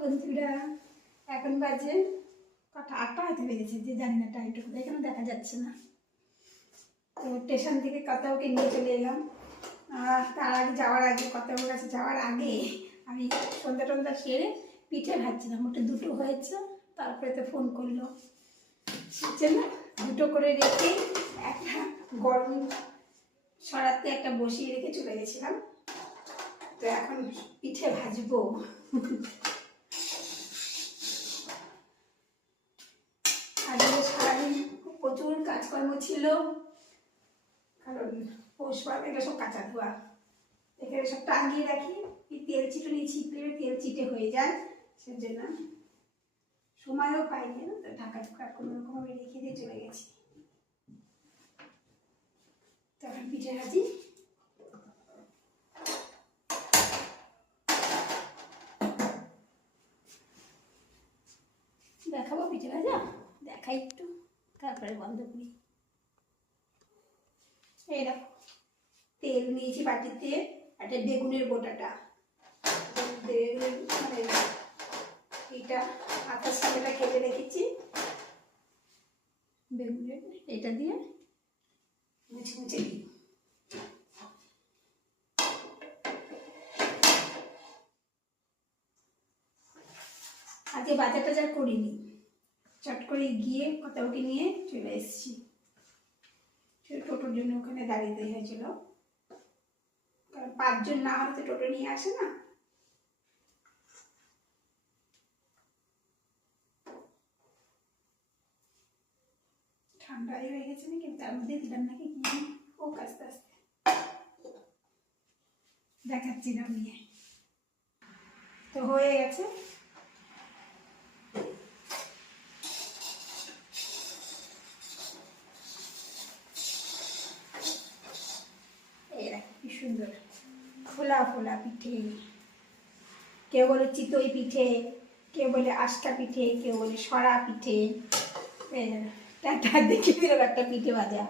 বন্ধুরা, এখন বাজে কটা, 8টা হয়তো বেজেছে, যে জানি না টাইমটুকু এখানে দেখা যাচ্ছে না। তো স্টেশন থেকে কতাওকে নিয়ে চলে এলাম। তার আগে যাওয়ার আগে, কতাওর কাছে যাওয়ার আগে আমি সন্ধ্যা টন্ধা সেরে পিঠে ভাজছিলাম। ওটা 2টো হয়েছে, তারপরে তো ফোন করলো, বুঝছে না, 2টো করে রেখে একটা গরম সরাতে একটা বসিয়ে রেখে চলে গেছিলাম। তো এখন পিঠে ভাজবো। আজকে সারাদিন প্রচুর কাজকর্ম ছিল, কারণ পৌষ পার্বণ এগুলো সব কাঁচা ধোয়া, এখানে সব টাঙিয়ে রাখি। তেল চিটুনি ছিপলে তেল চিটে হয়ে যায়, সেজন্য সময়ও পাইনি না। তো ঢাকা ঢুকা কোনো রকম আমি রেখে দিয়ে চলে গেছি। তো এখন পিঠে ভাজি। দেখাবো পিঠে ভাজা, দেখাই একটু, তারপরে বন্ধ করি। এই দেখো, তেল নিয়েছি বাটিতে, একটা বেগুনের বোটাটা, মানে এইটা আটার সামনেটা কেটে রেখেছি, বেগুনের এটা দিয়ে মুছে মুছে দিই। আজকে বাজার টাজার করিনি, চট করে গিয়ে কোথাওকে নিয়ে চলে এসেছি। টোটোর জন্য ওখানে দাঁড়িয়ে হয়েছিল, কারণ 5 জন না হলে তো টোটো নিয়ে আসে না। ঠান্ডাই হয়ে গেছে না, কিন্তু তার মধ্যে দিলাম নাকি কি ও আস্তে আস্তে দেখাচ্ছি না নিয়ে। তো হয়ে গেছে। কি সুন্দর ফোলা ফোলা পিঠে, কেউ বলে চিতই পিঠে, কেউ বলে আষ্টা পিঠে, কেউ বলে সরা পিঠে। টাটা, দেখে দিলাম একটা পিঠে ভাজা।